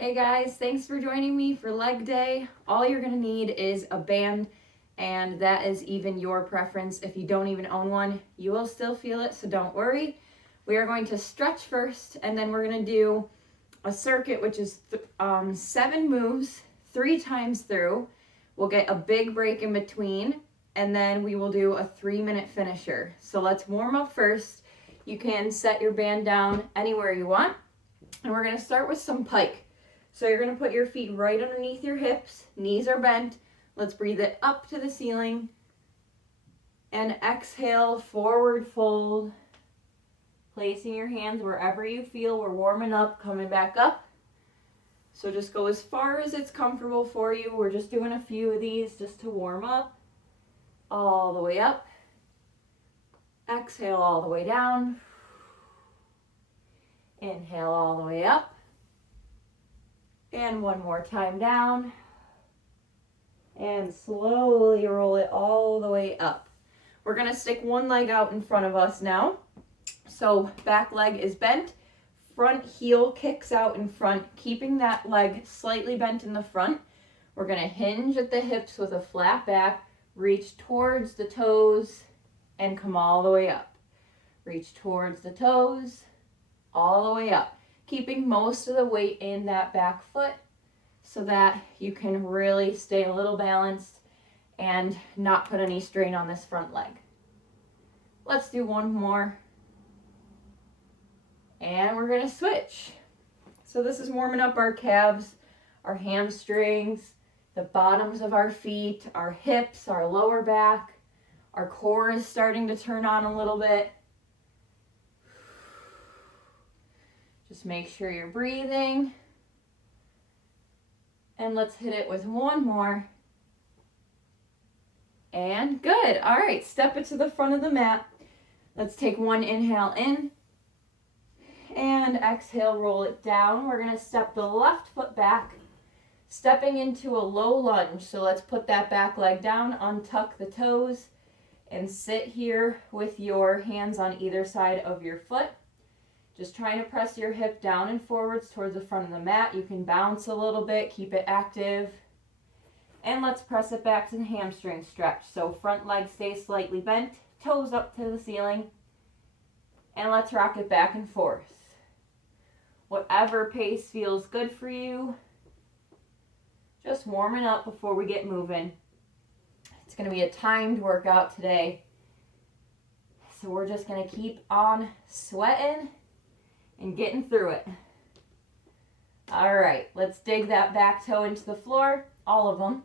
Hey guys, thanks for joining me for leg day. All you're gonna need is a band, and that is even your preference. If you don't even own one, you will still feel it, so don't worry. We are going to stretch first, and then we're gonna do a circuit, which is 7 moves, 3 times through. We'll get a big break in between, and then we will do a 3-minute finisher. So let's warm up first. You can set your band down anywhere you want, and we're gonna start with some pike. So you're going to put your feet right underneath your hips, knees are bent. Let's breathe it up to the ceiling. And exhale, forward fold. Placing your hands wherever you feel. We're warming up, coming back up. So just go as far as it's comfortable for you. We're just doing a few of these just to warm up. All the way up. Exhale all the way down. Inhale all the way up. And one more time down. And slowly roll it all the way up. We're going to stick one leg out in front of us now. So back leg is bent. Front heel kicks out in front, keeping that leg slightly bent in the front. We're going to hinge at the hips with a flat back. Reach towards the toes and come all the way up. Reach towards the toes, all the way up. Keeping most of the weight in that back foot so that you can really stay a little balanced and not put any strain on this front leg. Let's do one more. And we're going to switch. So this is warming up our calves, our hamstrings, the bottoms of our feet, our hips, our lower back. Our core is starting to turn on a little bit. Just make sure you're breathing. And let's hit it with one more. And good. All right, step it to the front of the mat. Let's take one inhale in. And exhale, roll it down. We're going to step the left foot back, stepping into a low lunge. So let's put that back leg down, untuck the toes, and sit here with your hands on either side of your foot. Just trying to press your hip down and forwards towards the front of the mat. You can bounce a little bit, keep it active. And let's press it back to the hamstring stretch. So front leg stays slightly bent, toes up to the ceiling. And let's rock it back and forth. Whatever pace feels good for you. Just warming up before we get moving. It's going to be a timed workout today. So we're just going to keep on sweating and getting through it. All right, let's dig that back toe into the floor, all of them.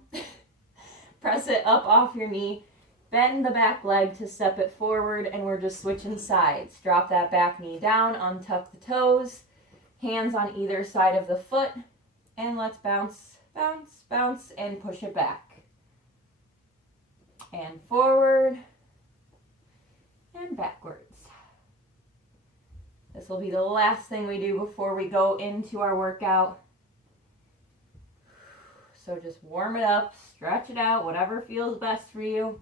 Press it up off your knee, bend the back leg to step it forward, and we're just switching sides. Drop that back knee down, untuck the toes, hands on either side of the foot, and let's bounce, bounce, bounce, and push it back. And forward, and backwards. This will be the last thing we do before we go into our workout. So just warm it up, stretch it out, whatever feels best for you.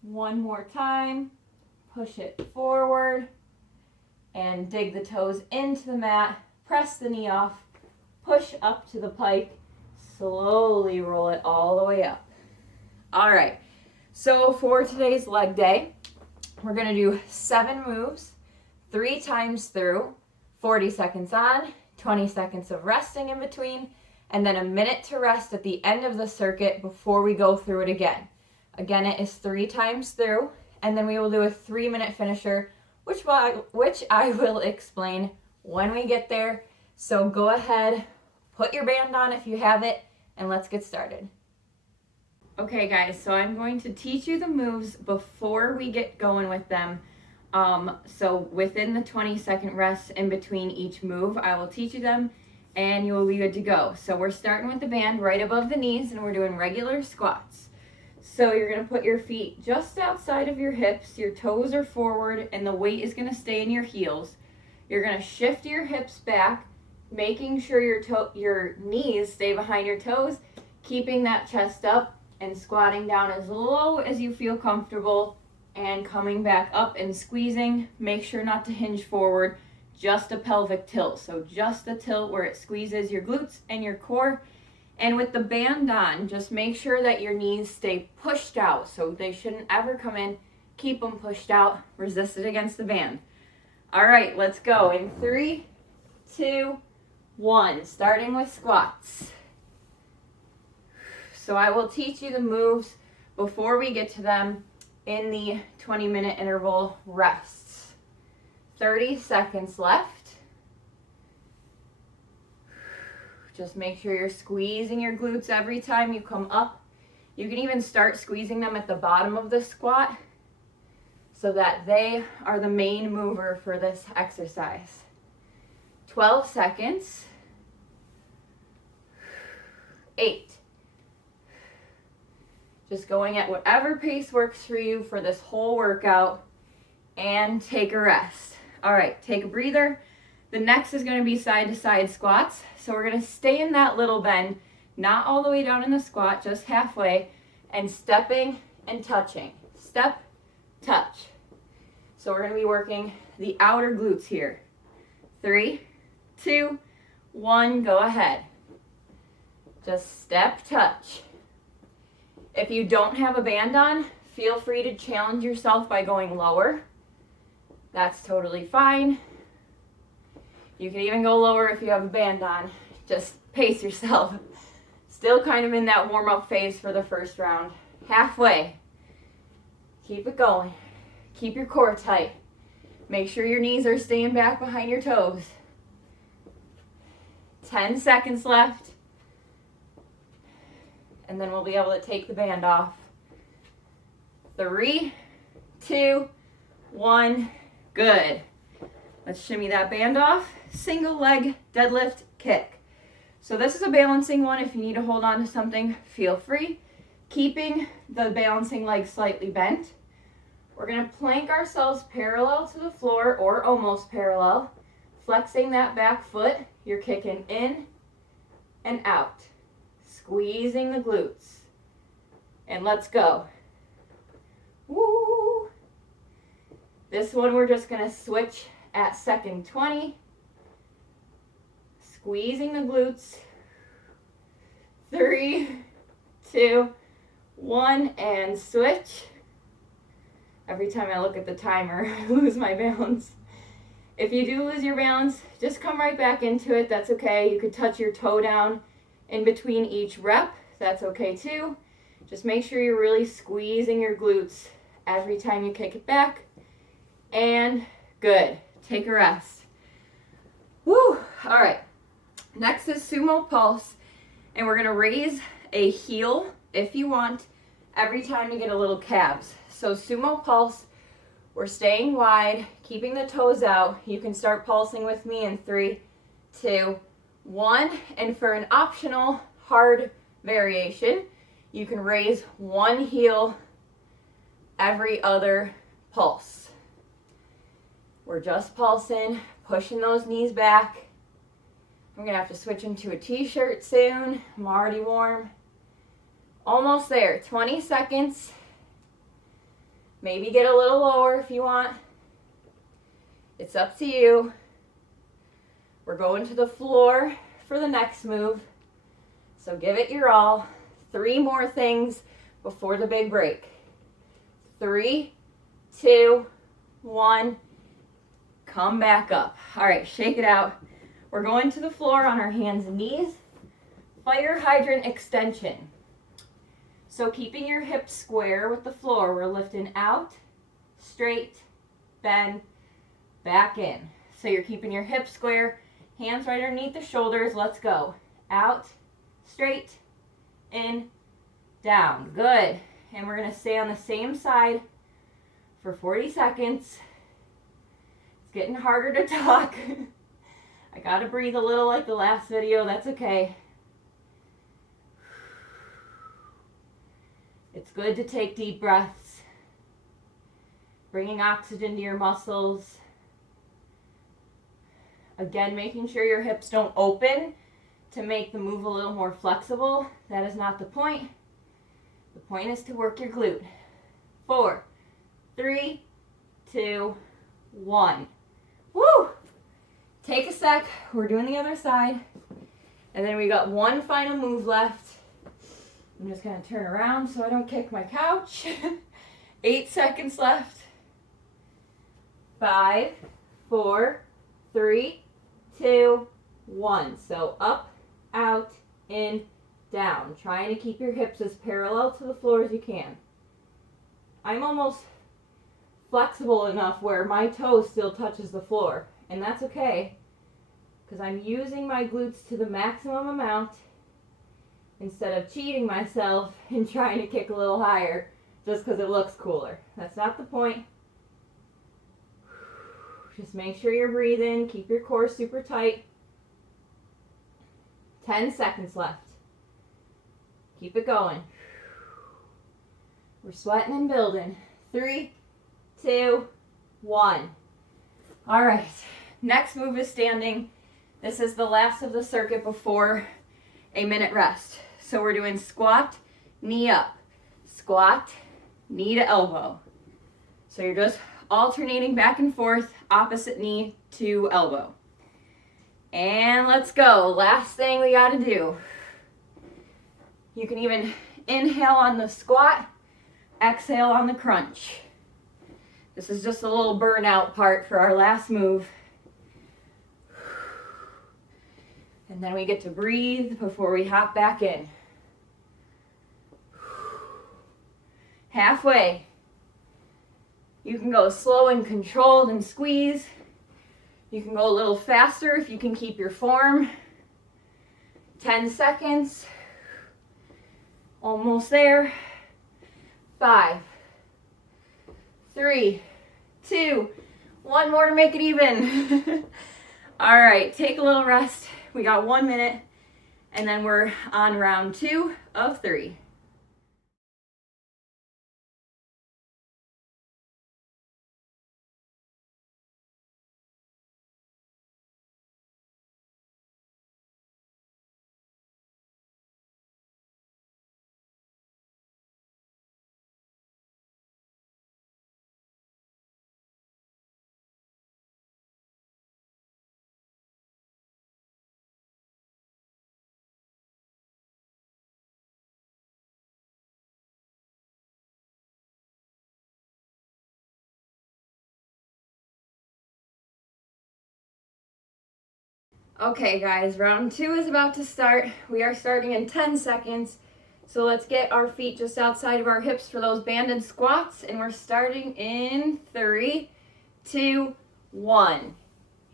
One more time. Push it forward and dig the toes into the mat. Press the knee off. Push up to the pike. Slowly roll it all the way up. All right. So for today's leg day, we're going to do 7 moves. 3 times through, 40 seconds on, 20 seconds of resting in between, and then a minute to rest at the end of the circuit before we go through it again. Again, it is 3 times through, and then we will do a 3-minute finisher, which I will explain when we get there. So go ahead, put your band on if you have it, and let's get started. Okay guys, so I'm going to teach you the moves before we get going with them. So within the 20-second rest in between each move, I will teach you them and you will be good to go. So we're starting with the band right above the knees and we're doing regular squats. So you're going to put your feet just outside of your hips, your toes are forward, and the weight is going to stay in your heels. You're going to shift your hips back, making sure your knees stay behind your toes, keeping that chest up and squatting down as low as you feel comfortable. And coming back up and squeezing. Make sure not to hinge forward. just a pelvic tilt. So just the tilt where it squeezes your glutes and your core. And with the band on, just make sure that your knees stay pushed out. So they shouldn't ever come in. Keep them pushed out. Resist it against the band. All right, let's go. In 3, 2, 1. Starting with squats. So I will teach you the moves before we get to them in the 20-minute interval rests. 30 seconds left. Just make sure you're squeezing your glutes every time you come up. You can even start squeezing them at the bottom of the squat so that they are the main mover for this exercise. 12 seconds. 8. Just going at whatever pace works for you for this whole workout, and take a rest. All right, take a breather. The next is going to be side to side squats. So we're going to stay in that little bend, not all the way down in the squat, just halfway, and stepping and touching. Step, touch. So we're going to be working the outer glutes here. 3, 2, 1, go ahead. Just step, touch. If you don't have a band on, feel free to challenge yourself by going lower. That's totally fine. You can even go lower if you have a band on. Just pace yourself. Still kind of in that warm-up phase for the first round. Halfway. Keep it going. Keep your core tight. Make sure your knees are staying back behind your toes. 10 seconds left. And then we'll be able to take the band off. 3, 2, 1. Good. Let's shimmy that band off. Single leg deadlift kick. So this is a balancing one. If you need to hold on to something, feel free. Keeping the balancing leg slightly bent. We're going to plank ourselves parallel to the floor or almost parallel. Flexing that back foot. You're kicking in and out. Squeezing the glutes. And let's go. Woo! This one we're just going to switch at second 20. Squeezing the glutes. 3, 2, 1, and switch. Every time I look at the timer, I lose my balance. If you do lose your balance, just come right back into it. That's okay. You could touch your toe down in between each rep. That's okay too. Just make sure you're really squeezing your glutes every time you kick it back. And good. Take a rest. Woo! All right. Next is sumo pulse. And we're going to raise a heel, if you want, every time you get a little calves. So sumo pulse, we're staying wide, keeping the toes out. You can start pulsing with me in 3, 2, 1. And for an optional hard variation, you can raise one heel every other pulse. We're just pulsing, pushing those knees back. I'm going to have to switch into a t-shirt soon. I'm already warm. Almost there. 20 seconds. Maybe get a little lower if you want. It's up to you. We're going to the floor for the next move. So give it your all. 3 more things before the big break. 3, 2, 1. Come back up. All right, shake it out. We're going to the floor on our hands and knees. Fire hydrant extension. So keeping your hips square with the floor, we're lifting out, straight, bend, back in. So you're keeping your hips square, hands right underneath the shoulders. Let's go. Out, straight, in, down. Good. And we're going to stay on the same side for 40 seconds. It's getting harder to talk. I got to breathe a little like the last video. That's okay. It's good to take deep breaths. Bringing oxygen to your muscles. Again, making sure your hips don't open to make the move a little more flexible. That is not the point. The point is to work your glute. 4, 3, 2, 1. Woo! Take a sec. We're doing the other side. And then we got one final move left. I'm just going to turn around so I don't kick my couch. 8 seconds left. 5, 4, 3, 2, 1. So up, out, in, down. Trying to keep your hips as parallel to the floor as you can. I'm almost flexible enough where my toe still touches the floor, and that's okay because I'm using my glutes to the maximum amount instead of cheating myself and trying to kick a little higher just because it looks cooler. That's not the point. Just make sure you're breathing, keep your core super tight. 10 seconds left. Keep it going. We're sweating and building. 3, 2, 1. All right, next move is standing. This is the last of the circuit before a minute rest. So we're doing squat, knee up, squat, knee to elbow. So you're just alternating back and forth, opposite knee to elbow. And let's go. Last thing we got to do. You can even inhale on the squat, exhale on the crunch. This is just a little burnout part for our last move. And then we get to breathe before we hop back in. Halfway. You can go slow and controlled and squeeze. You can go a little faster if you can keep your form. 10 seconds. Almost there. 5, 3, 2, 1 more to make it even. All right, take a little rest. We got 1 minute, and then we're on round 2 of 3. Okay guys, round 2 is about to start. We are starting in 10 seconds. So let's get our feet just outside of our hips for those banded squats. And we're starting in 3, 2, 1.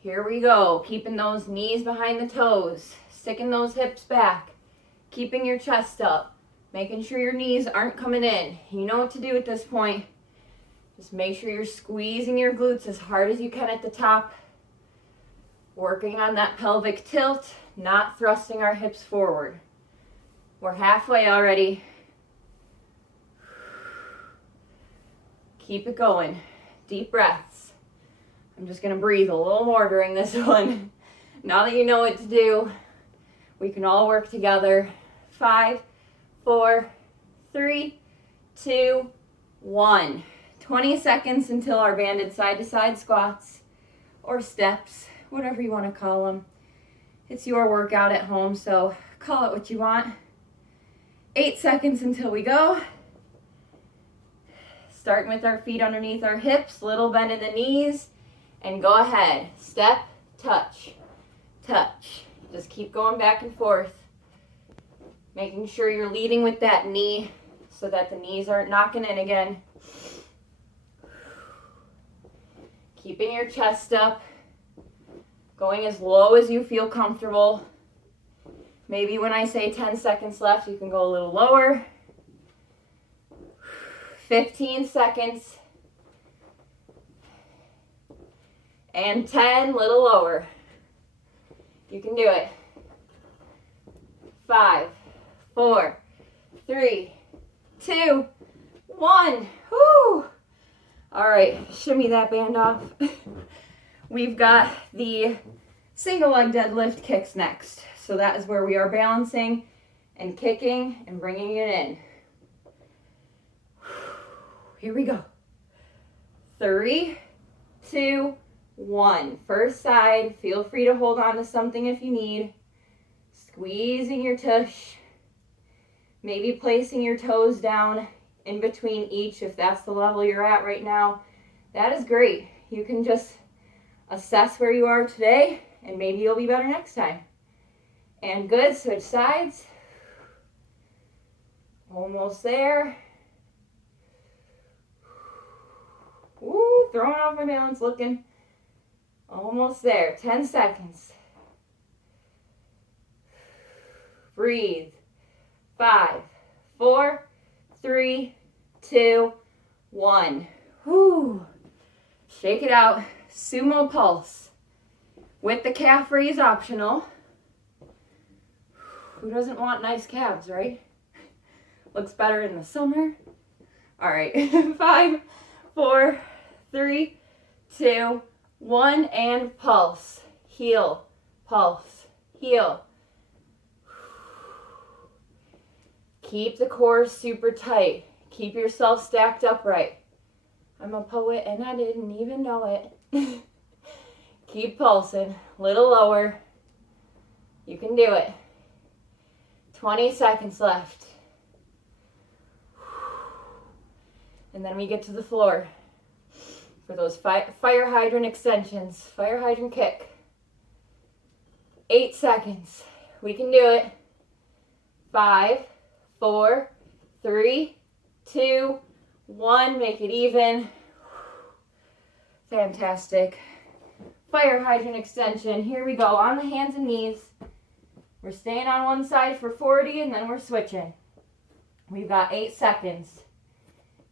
Here we go. Keeping those knees behind the toes. Sticking those hips back. Keeping your chest up. Making sure your knees aren't coming in. You know what to do at this point. Just make sure you're squeezing your glutes as hard as you can at the top. Working on that pelvic tilt, not thrusting our hips forward. We're halfway already. Keep it going. Deep breaths. I'm just going to breathe a little more during this one. Now that you know what to do, we can all work together. 5, 4, 3, 2, 1. 20 seconds until our banded side-to-side squats or steps. Whatever you want to call them. It's your workout at home, so call it what you want. 8 seconds until we go. Starting with our feet underneath our hips, little bend in the knees, and go ahead. Step, touch, touch. Just keep going back and forth. Making sure you're leading with that knee so that the knees aren't knocking in again. Keeping your chest up. Going as low as you feel comfortable. Maybe when I say 10 seconds left, you can go a little lower. 15 seconds. And 10, little lower. You can do it. 5, 4, 3, 2, 1. Woo! All right, shimmy that band off. We've got the single leg deadlift kicks next. So that is where we are balancing and kicking and bringing it in. Here we go. 3, 2, 1. First side, feel free to hold on to something if you need. Squeezing your tush. Maybe placing your toes down in between each if that's the level you're at right now. That is great. You can just assess where you are today and maybe you'll be better next time. And good, switch sides. Almost there. Ooh, throwing off my balance, looking. Almost there, 10 seconds. Breathe. 5, 4, 3, 2, 1. Whew. Shake it out. Sumo pulse. With the calf raise optional. Who doesn't want nice calves, right? Looks better in the summer. All right, 5, 4, 3, 2, 1, and pulse. Heel, pulse, heel. Keep the core super tight. Keep yourself stacked upright. I'm a poet and I didn't even know it. Keep pulsing, little lower. You can do it. 20 seconds left. And then we get to the floor for those fire hydrant extensions, fire hydrant kick. 8 seconds. We can do it. 5, 4, 3, 2, 1. Make it even. Fantastic. Fire hydrant extension. Here we go. On the hands and knees. We're staying on one side for 40 and then we're switching. We've got 8 seconds.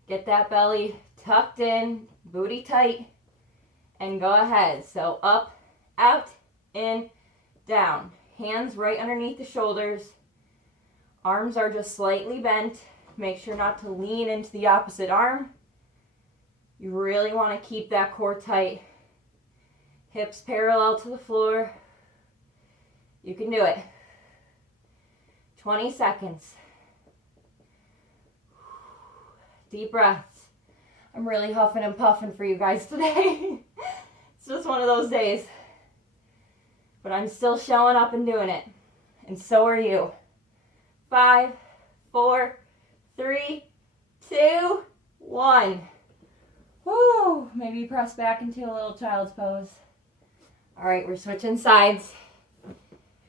Get that belly tucked in, booty tight, and go ahead. So up, out, in, down. Hands right underneath the shoulders. Arms are just slightly bent. Make sure not to lean into the opposite arm. You really want to keep that core tight. Hips parallel to the floor. You can do it. 20 seconds. Deep breaths. I'm really huffing and puffing for you guys today. It's just one of those days. But I'm still showing up and doing it. And so are you. 5, 4, 3, 2, 1. Woo! Maybe press back into a little child's pose. All right, we're switching sides.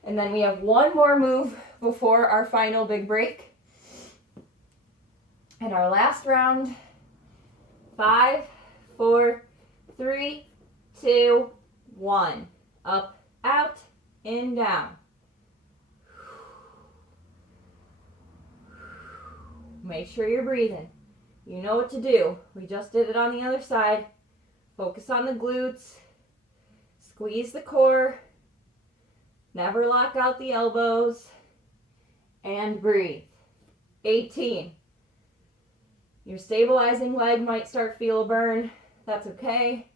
And then we have one more move before our final big break. And our last round. 5, 4, 3, 2, 1. Up, out, in, down. Make sure you're breathing. You know what to do. We just did it on the other side. Focus on the glutes. Squeeze the core. Never lock out the elbows. And breathe. 18. Your stabilizing leg might start feel a burn. That's okay.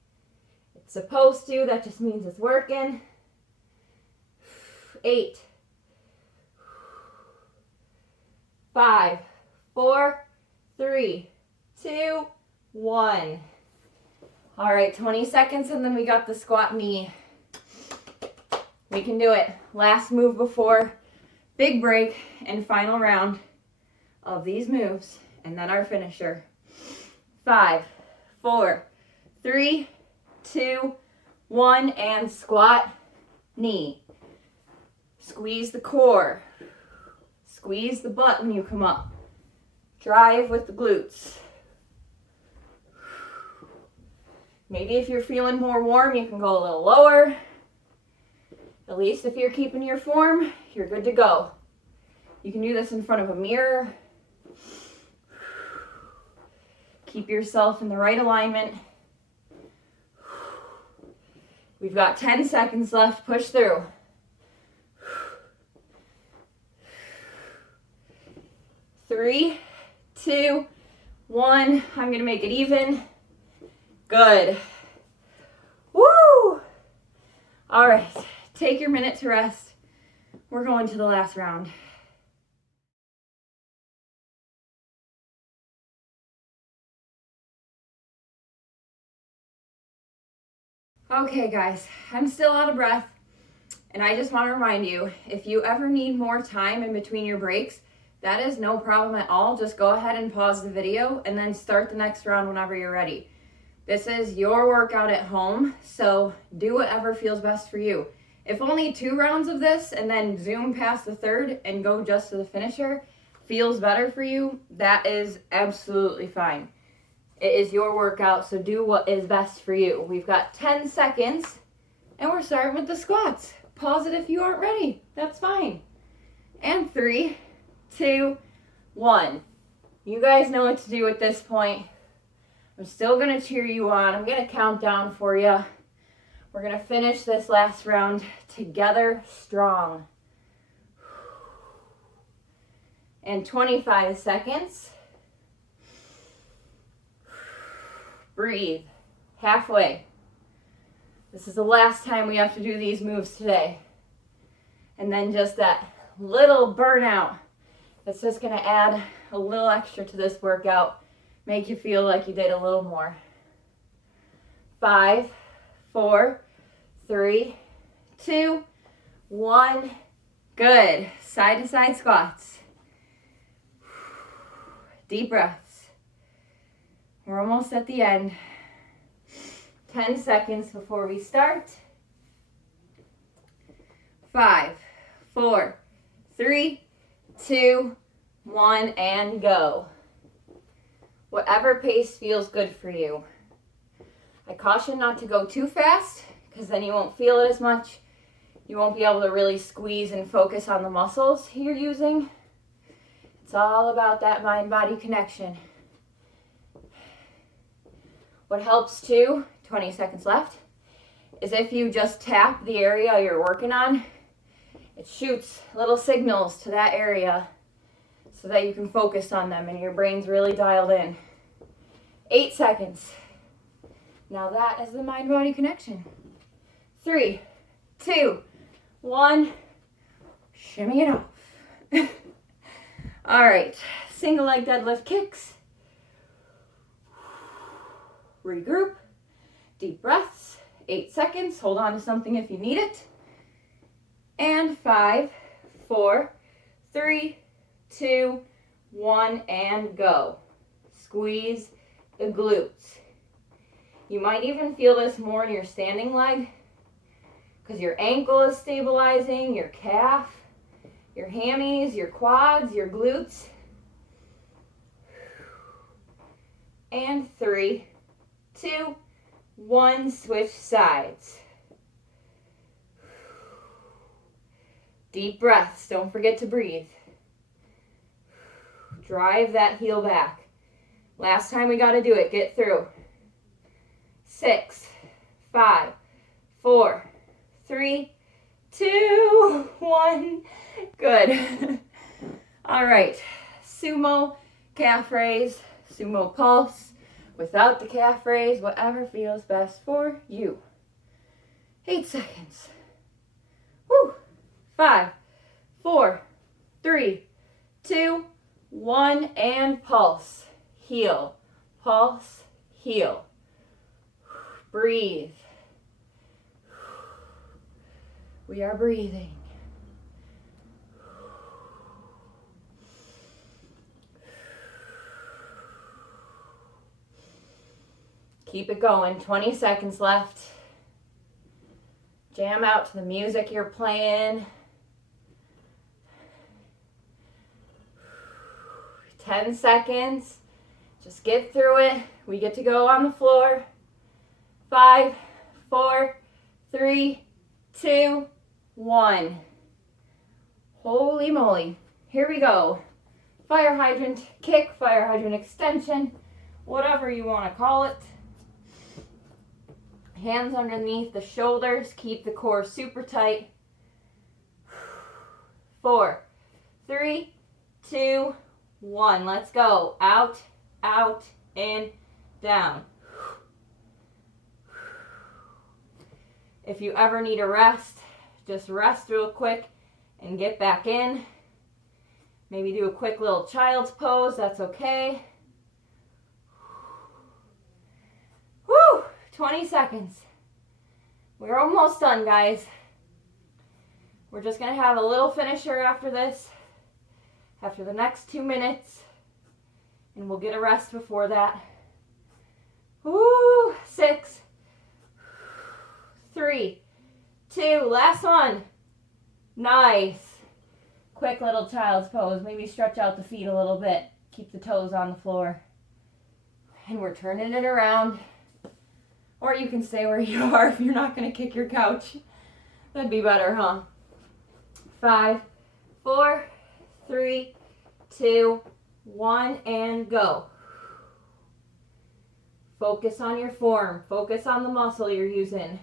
It's supposed to. That just means it's working. 8. 5, 4, 3, 2, 1. All right, 20 seconds and then we got the squat knee. We can do it. Last move before big break and final round of these moves. And then our finisher. 5, 4, 3, 2, 1, and squat knee. Squeeze the core. Squeeze the butt when you come up. Drive with the glutes. Maybe if you're feeling more warm, you can go a little lower. At least if you're keeping your form, you're good to go. You can do this in front of a mirror. Keep yourself in the right alignment. We've got 10 seconds left. Push through. 3, 2, 1. I'm going to make it even. Good. Woo! All right. Take your minute to rest. We're going to the last round. Okay, guys, I'm still out of breath. And I just want to remind you, if you ever need more time in between your breaks, that is no problem at all. Just go ahead and pause the video and then start the next round whenever you're ready. This is your workout at home, so do whatever feels best for you. If only 2 rounds of this and then zoom past the third and go just to the finisher feels better for you, that is absolutely fine. It is your workout, so do what is best for you. We've got 10 seconds, and we're starting with the squats. Pause it if you aren't ready. That's fine. And 3, 2, 1. You guys know what to do at this point. I'm still going to cheer you on. I'm going to count down for you. We're going to finish this last round together strong. And 25 seconds. Breathe. Halfway. This is the last time we have to do these moves today. And then just that little burnout. That's just going to add a little extra to this workout. Make you feel like you did a little more. 5, 4, 3, 2, 1. Good. Side to side squats. Deep breaths. We're almost at the end. 10 seconds before we start. 5, 4, 3, 2, 1, and go. Whatever pace feels good for you. I caution not to go too fast because then you won't feel it as much. You won't be able to really squeeze and focus on the muscles you're using. It's all about that mind-body connection. What helps too, 20 seconds left, is if you just tap the area you're working on, it shoots little signals to that area so that you can focus on them and your brain's really dialed in. 8 seconds. Now that is the mind-body connection. 3, 2, 1. Shimmy it off. All right, single leg deadlift kicks. Regroup. Deep breaths. 8 seconds. Hold on to something if you need it. And 5, 4, 3, 2, 1, and go. Squeeze the glutes. You might even feel this more in your standing leg because your ankle is stabilizing, your calf, your hammies, your quads, your glutes. And 3, 2, 1, switch sides. Deep breaths. Don't forget to breathe. Drive that heel back. Last time we got to do it. Get through. 6, 5, 4, 3, 2, 1. Good. All right. Sumo calf raise, sumo pulse. Without the calf raise, whatever feels best for you. 8 seconds. Woo. 5, 4, 3, 2, 1, and pulse. Heel, pulse, heel. Breathe. We are breathing. Keep it going. 20 seconds left. Jam out to the music you're playing. 10 seconds. Just get through it. We get to go on the floor. 5, 4, 3, 2, 1. Holy moly. Here we go. Fire hydrant kick, fire hydrant extension, whatever you want to call it. Hands underneath the shoulders. Keep the core super tight. 4, 3, 2, 1. Let's go. Out, out, and down. If you ever need a rest, just rest real quick and get back in. Maybe do a quick little child's pose. That's okay. Woo! 20 seconds. We're almost done, guys. We're just gonna have a little finisher after this, after the next 2 minutes, and we'll get a rest before that. Woo, 6, 3, 2, last one. Nice. Quick little child's pose. Maybe stretch out the feet a little bit. Keep the toes on the floor. And we're turning it around. Or you can stay where you are if you're not going to kick your couch. That'd be better, huh? 5, 4, 3, 2, 1, and go. Focus on your form. Focus on the muscle you're using.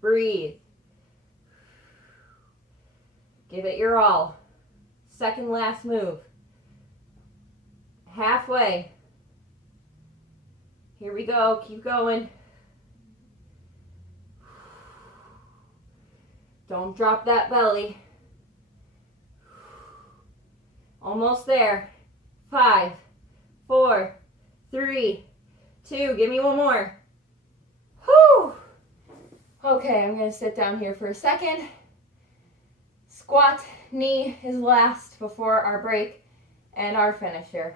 Breathe. Give it your all. Second last move. Halfway. Here we go. Keep going. Don't drop that belly. Almost there. 5, 4, 3, 2. Give me one more. Whew. Okay, I'm going to sit down here for a second. Squat knee is last before our break and our finisher.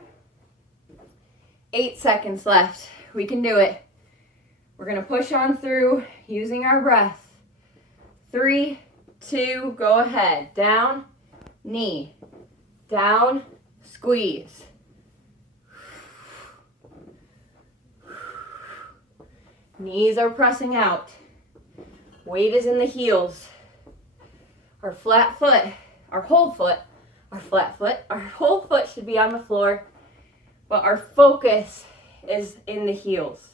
8 seconds left. We can do it. We're going to push on through using our breath. 3, 2, go ahead. Down, knee. Down, squeeze. Knees are pressing out. Weight is in the heels. Our flat foot, our whole foot, our flat foot, our whole foot should be on the floor, but our focus is in the heels,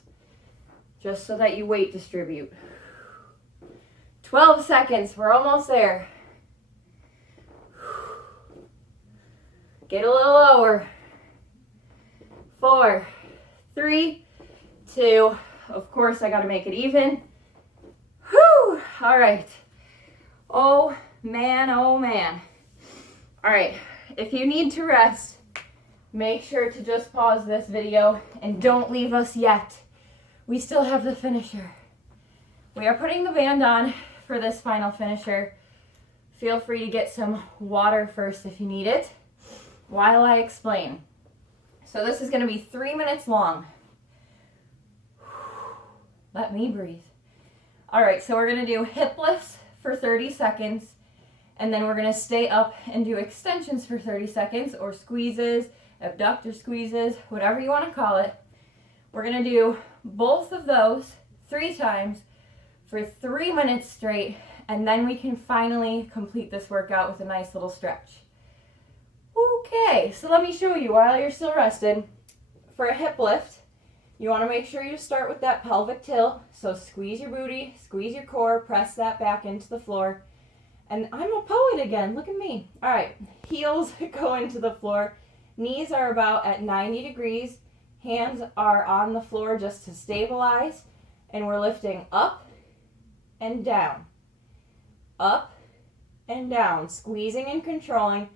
just so that you weight distribute. 12 seconds, we're almost there. Get a little lower. 4, 3, 2. Of course, I gotta make it even. Whew, all right. Oh man, oh man. All right, if you need to rest, make sure to just pause this video and don't leave us yet. We still have the finisher. We are putting the band on for this final finisher. Feel free to get some water first if you need it while I explain. So this is gonna be 3 minutes long. Let me breathe. All right, so we're gonna do hip lifts for 30 seconds, and then we're gonna stay up and do extensions for 30 seconds, or squeezes, abductor squeezes, whatever you wanna call it. We're gonna do both of those 3 times for 3 minutes straight, and then we can finally complete this workout with a nice little stretch. Okay, so let me show you while you're still rested. For a hip lift, you want to make sure you start with that pelvic tilt. So squeeze your booty, squeeze your core, press that back into the floor. And I'm a poet again, look at me. All right, heels go into the floor. Knees are about at 90 degrees. Hands are on the floor just to stabilize. And we're lifting up and down. Up and down, squeezing and controlling.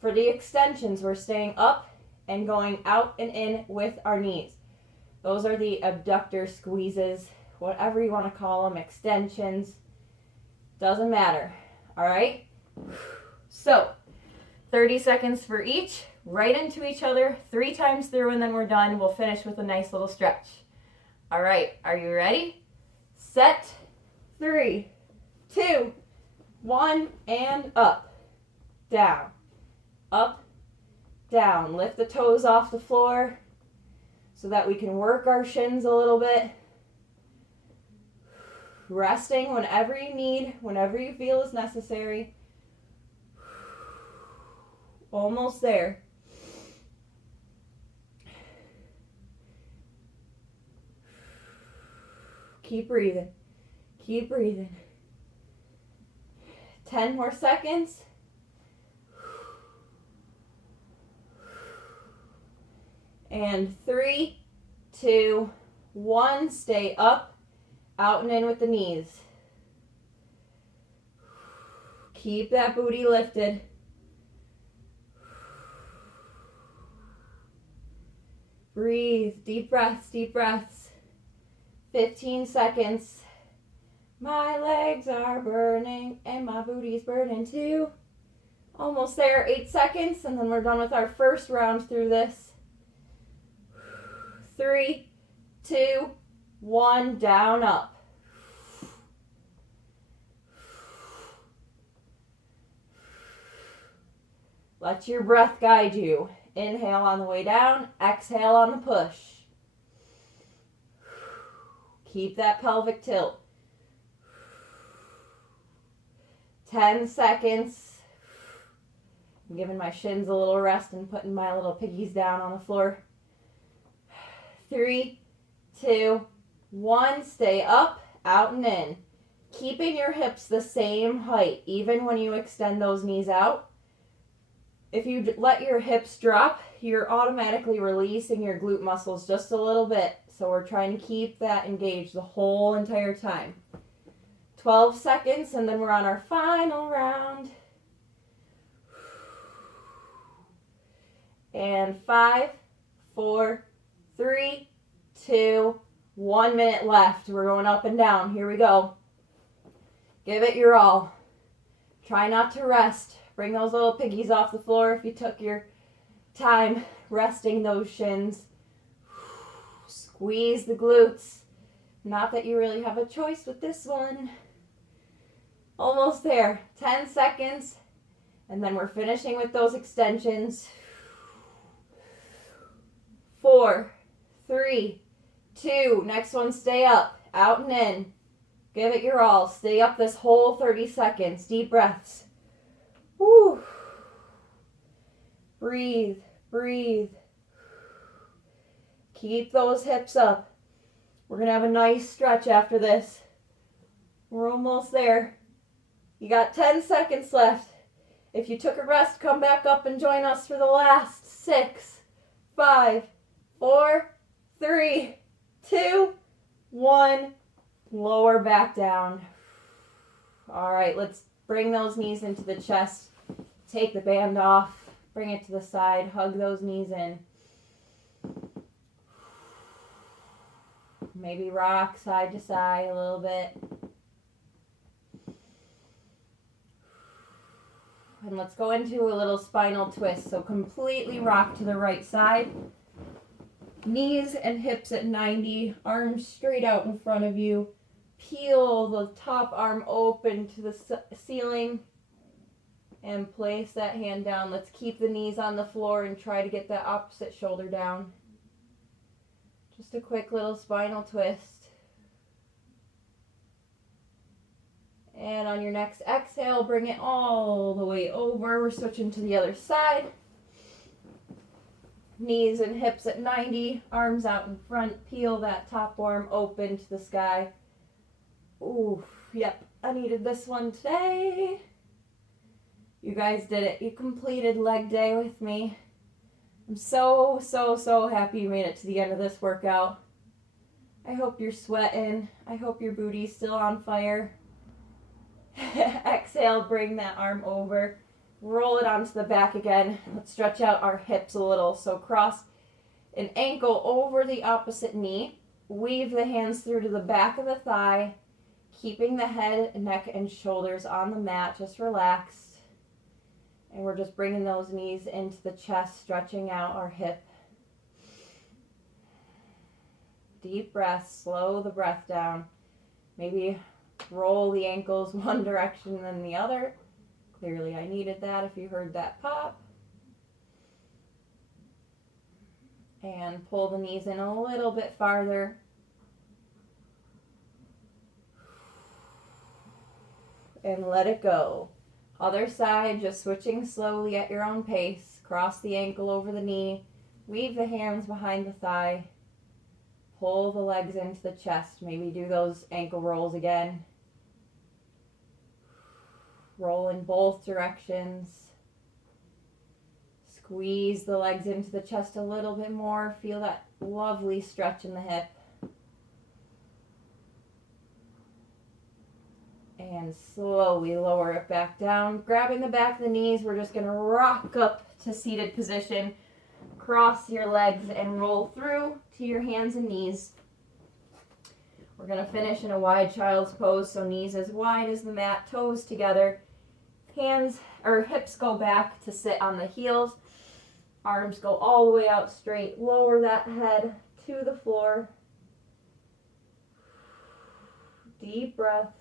For the extensions, we're staying up and going out and in with our knees. Those are the abductor squeezes, whatever you want to call them, extensions. Doesn't matter. All right? So, 30 seconds for each, right into each other, 3 times through, and then we're done. We'll finish with a nice little stretch. All right, are you ready? Set, 3, 2, 1, and up, down, up, down. Lift the toes off the floor so that we can work our shins a little bit. Resting whenever you need, whenever you feel is necessary. Almost there. Keep breathing. Keep breathing. 10 more seconds. And 3, 2, 1. Stay up, out and in with the knees. Keep that booty lifted. Breathe. Deep breaths, deep breaths. 15 seconds. My legs are burning and my booty's burning too. Almost there. 8 seconds, and then we're done with our first round through this. 3, 2, 1, down, up. Let your breath guide you. Inhale on the way down, exhale on the push. Keep that pelvic tilt. 10 seconds. I'm giving my shins a little rest and putting my little piggies down on the floor. 3, 2, 1. Stay up, out, and in. Keeping your hips the same height, even when you extend those knees out. If you let your hips drop, you're automatically releasing your glute muscles just a little bit. So we're trying to keep that engaged the whole entire time. 12 seconds, and then we're on our final round. And 5, 4, 3, 2, 1 minute left. We're going up and down. Here we go. Give it your all. Try not to rest. Bring those little piggies off the floor if you took your time resting those shins. Squeeze the glutes. Not that you really have a choice with this one. Almost there. 10 seconds. And then we're finishing with those extensions. 4, 3, 2. Next one, stay up. Out and in. Give it your all. Stay up this whole 30 seconds. Deep breaths. Woo. Breathe, breathe. Keep those hips up. We're going to have a nice stretch after this. We're almost there. You got 10 seconds left. If you took a rest, come back up and join us for the last 6, 5, 4, 3, 2, 1. Lower back down. All right, let's bring those knees into the chest. Take the band off. Bring it to the side. Hug those knees in. Maybe rock side to side a little bit. And let's go into a little spinal twist. So completely rock to the right side. Knees and hips at 90. Arms straight out in front of you. Peel the top arm open to the ceiling. And place that hand down. Let's keep the knees on the floor and try to get that opposite shoulder down. Just a quick little spinal twist. And on your next exhale, bring it all the way over. We're switching to the other side. Knees and hips at 90. Arms out in front. Peel that top arm open to the sky. Ooh, yep. I needed this one today. You guys did it. You completed leg day with me. I'm so happy you made it to the end of this workout. I hope you're sweating. I hope your booty's still on fire. Exhale, bring that arm over. Roll it onto the back again. Let's stretch out our hips a little. So cross an ankle over the opposite knee. Weave the hands through to the back of the thigh. Keeping the head, neck, and shoulders on the mat. Just relaxed. And we're just bringing those knees into the chest, stretching out our hip. Deep breath, slow the breath down. Maybe roll the ankles one direction then the other. Clearly I needed that if you heard that pop. And pull the knees in a little bit farther. And let it go. Other side, just switching slowly at your own pace. Cross the ankle over the knee. Weave the hands behind the thigh. Pull the legs into the chest. Maybe do those ankle rolls again. Roll in both directions. Squeeze the legs into the chest a little bit more. Feel that lovely stretch in the hip. And slowly lower it back down. Grabbing the back of the knees, we're just going to rock up to seated position. cross your legs and roll through to your hands and knees. We're going to finish in a wide child's pose, so knees as wide as the mat, toes together, hands or hips go back to sit on the heels, arms go all the way out straight, lower that head to the floor. Deep breaths.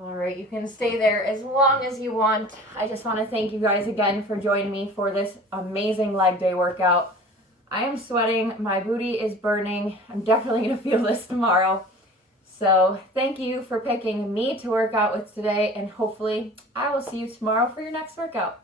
All right, you can stay there as long as you want. I just want to thank you guys again for joining me for this amazing leg day workout. I am sweating, my booty is burning. I'm definitely going to feel this tomorrow. So thank you for picking me to work out with today, and hopefully I will see you tomorrow for your next workout.